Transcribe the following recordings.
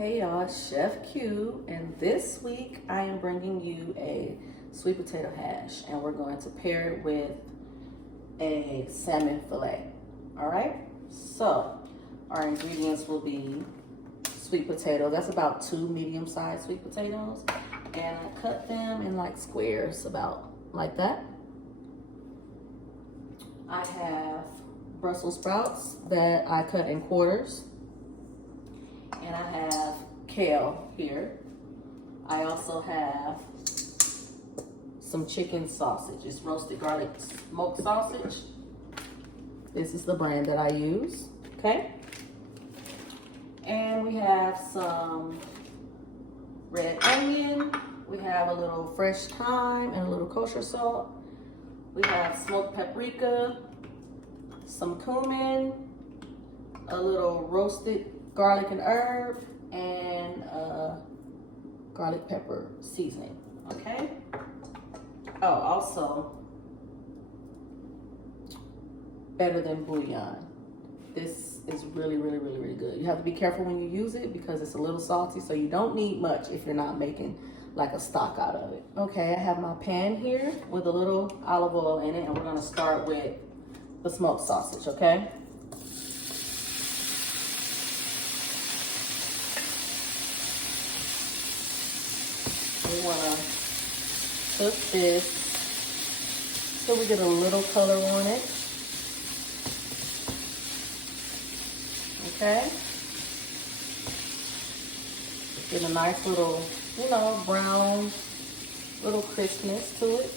Hey y'all, Chef Q, and this week I am bringing you a sweet potato hash, and we're going to pair it with a salmon fillet. All right, so our ingredients will be sweet potato. That's about 2 medium-sized sweet potatoes, and I cut them in like squares, about like that. I have Brussels sprouts that I cut in quarters. And I have kale here. I also have some chicken sausage. It's roasted garlic smoked sausage. This is the brand that I use, okay? And we have some red onion. We have a little fresh thyme and a little kosher salt. We have smoked paprika, some cumin, a little roasted garlic and herb, and garlic pepper seasoning, okay? Oh, also, better than bouillon. This is really good. You have to be careful when you use it because it's a little salty, so you don't need much if you're not making like a stock out of it. Okay, I have my pan here with a little olive oil in it, and we're gonna start with the smoked sausage, okay? We want to cook this so we get a little color on it. Okay? Get a nice little, brown, little crispness to it.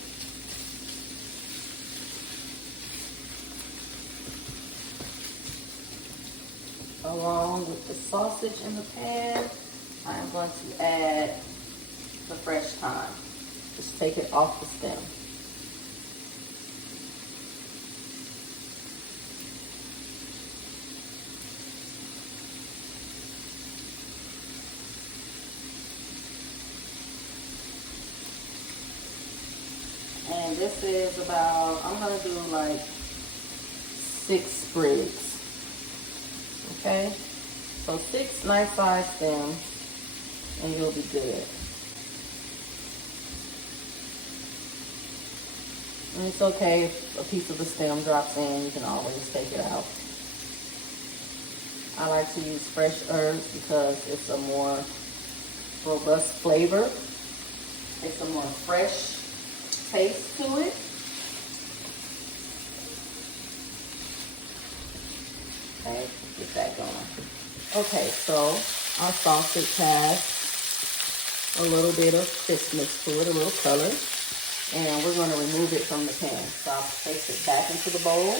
Along with the sausage in the pan, I am going to add the fresh thyme. Just take it off the stem. And this is about, I'm gonna do like 6 sprigs. Okay? So 6 nice sized stems and you'll be good. And it's okay if a piece of the stem drops in, you can always take it out. I like to use fresh herbs because it's a more robust flavor. It's a more fresh taste to it. Okay, get that going. Okay, so our sausage has a little bit of crispness to it, a little color. And we're going to remove it from the pan. So I'll place it back into the bowl.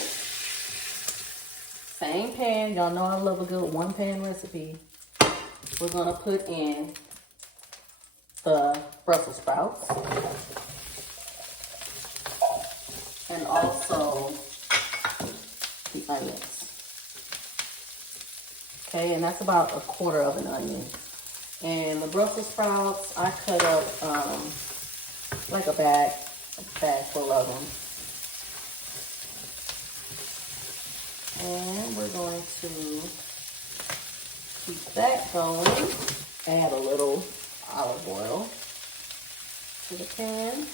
Same pan. Y'all know I love a good one-pan recipe. We're going to put in the Brussels sprouts. And also the onions. Okay, and that's about 1/4 of an onion. And the Brussels sprouts, I cut up like a bag full of them. And we're going to keep that going. Add a little olive oil to the pan.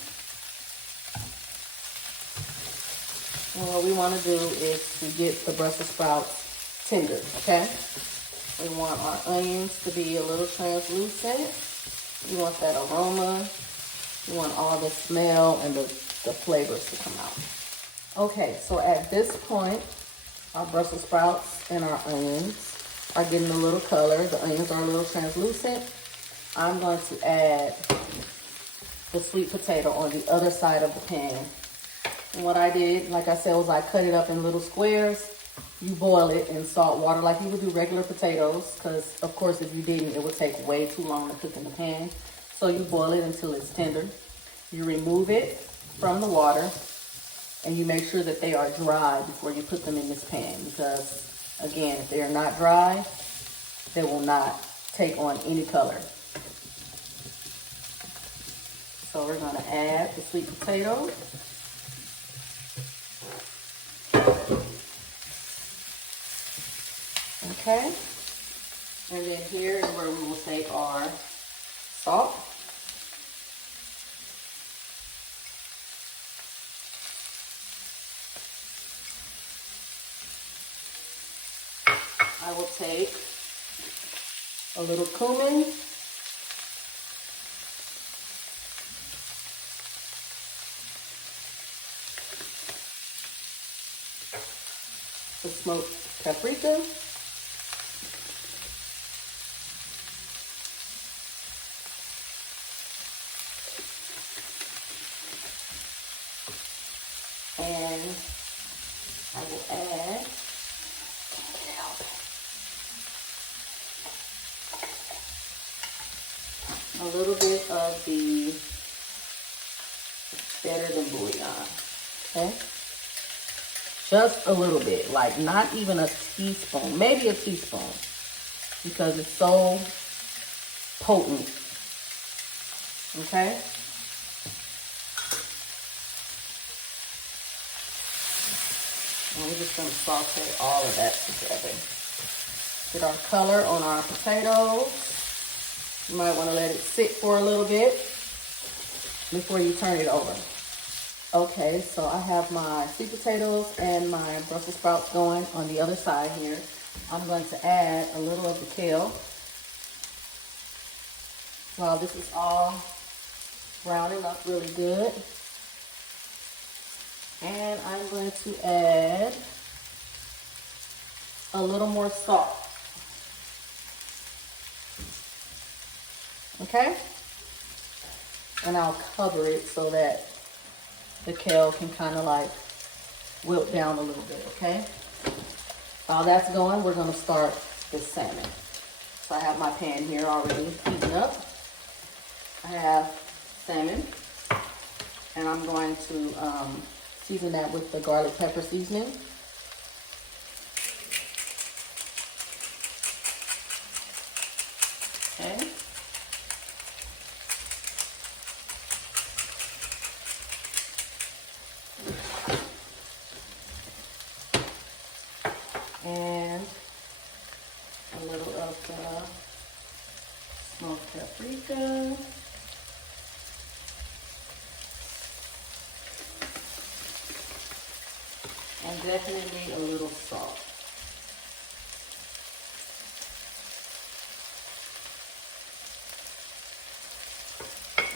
And what we want to do is to get the Brussels sprouts tender, okay? We want our onions to be a little translucent. We want that aroma. You want all the smell and the flavors to come out. Okay, so at this point, our Brussels sprouts and our onions are getting a little color. The onions are a little translucent. I'm going to add the sweet potato on the other side of the pan. And what I did, like I said, was I cut it up in little squares. You boil it in salt water like you would do regular potatoes, because of course if you didn't, it would take way too long to cook in the pan. So you boil it until it's tender. You remove it from the water and you make sure that they are dry before you put them in this pan, because again, if they are not dry, they will not take on any color. So we're going to add the sweet potato. Okay. And then here is where we will take our salt. I will take a little cumin. The smoked paprika. And I will add, can't get it open, a little bit of the better than bouillon, okay? Just a little bit, like not even a teaspoon, maybe a teaspoon, because it's so potent, okay? And we're just gonna saute all of that together. Get our color on our potatoes. You might wanna let it sit for a little bit before you turn it over. Okay, so I have my sweet potatoes and my Brussels sprouts going on the other side here. I'm going to add a little of the kale. While this is all browning up really good. And I'm going to add a little more salt. Okay? And I'll cover it so that the kale can kind of like wilt down a little bit, okay? While that's going, we're gonna start the salmon. So I have my pan here already heating up. I have salmon, and I'm going to season that with the garlic pepper seasoning. Okay. And a little of the smoked paprika. And definitely a little salt.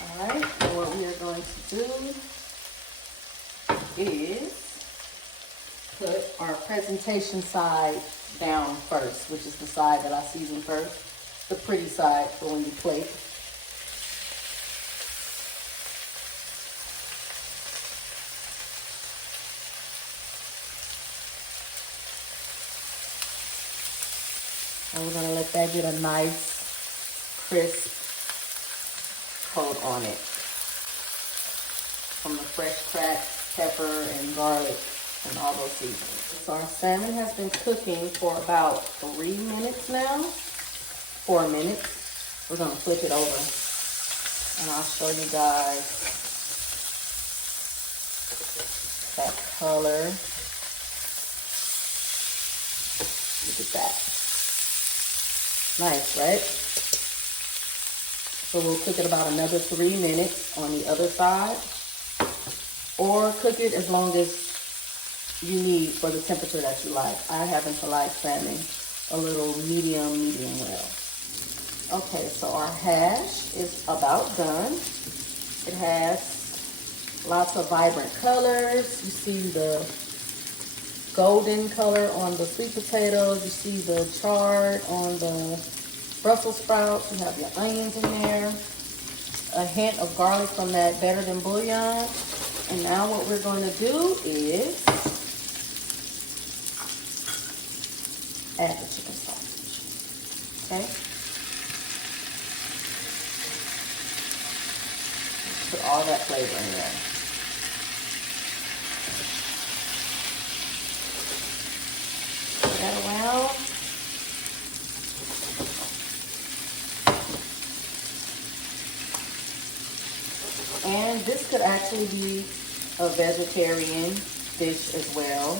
All right, so what we are going to do is put our presentation side down first, which is the side that I season first, the pretty side for when you plate. And we're gonna let that get a nice, crisp coat on it from the fresh cracked pepper and garlic and all those seasonings. So our salmon has been cooking for about 3 minutes now, 4 minutes. We're gonna flip it over and I'll show you guys that color. Look at that. Nice, right? So we'll cook it about another 3 minutes on the other side, or cook it as long as you need for the temperature that you like. I happen to like salmon a little medium well. Okay, so our hash is about done. It has lots of vibrant colors. You see the golden color on the sweet potatoes. You see the chard on the Brussels sprouts. You have your onions in there. A hint of garlic from that better than bouillon. And now what we're going to do is add the chicken sausage. Okay? Put all that flavor in there. Put that around. And this could actually be a vegetarian dish as well.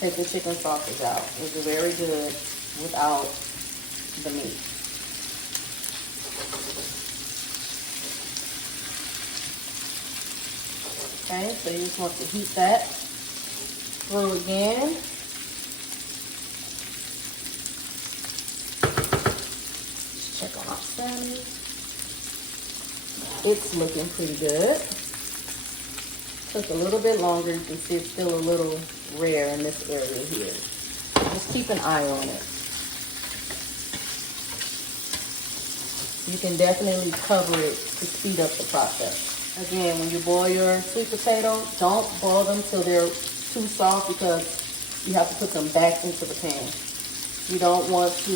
Take the chicken sausage out. It's very good without the meat. Okay, so you just want to heat that through again. Let's check on our salmon. It's looking pretty good. Took a little bit longer. You can see it's still a little rare in this area here. Just keep an eye on it. You can definitely cover it to speed up the process. Again, when you boil your sweet potato, don't boil them till they're too soft because you have to put them back into the pan. You don't want to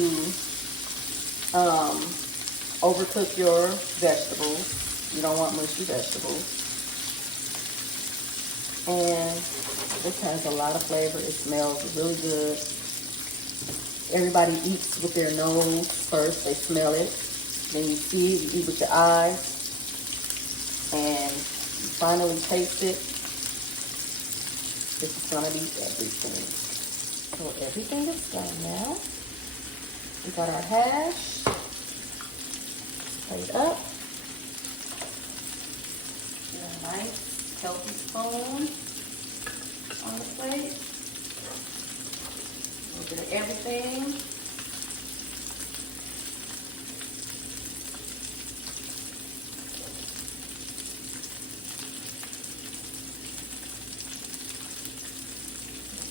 overcook your vegetables. You don't want mushy vegetables. And this has a lot of flavor. It smells really good. Everybody eats with their nose first. They smell it. Then you see, you eat with your eyes. And you finally taste it. This is gonna be everything. So everything is done now. We got our hash. Plate up. Get a nice healthy spoon on the plate. A little bit of everything.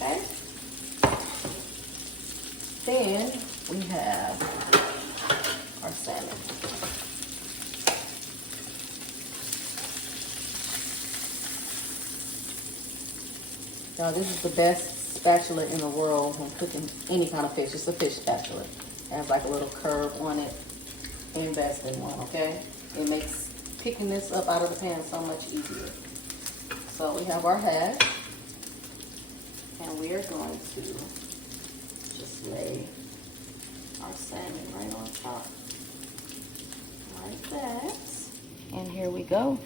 Okay. Then we have our salmon. Now this is the best spatula in the world when cooking any kind of fish. It's a fish spatula. It has like a little curve on it. Invest in one, okay? It makes picking this up out of the pan so much easier. So we have our hash. And we are going to just lay our salmon right on top, like that. And here we go.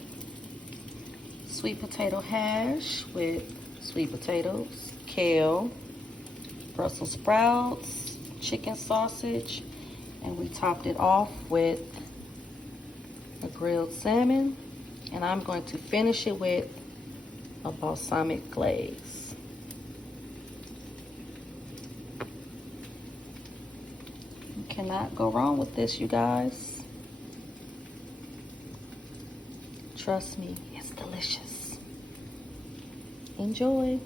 Sweet potato hash with sweet potatoes, kale, Brussels sprouts, chicken sausage, and we topped it off with a grilled salmon. And I'm going to finish it with a balsamic glaze. Cannot go wrong with this, you guys. Trust me, it's delicious. Enjoy.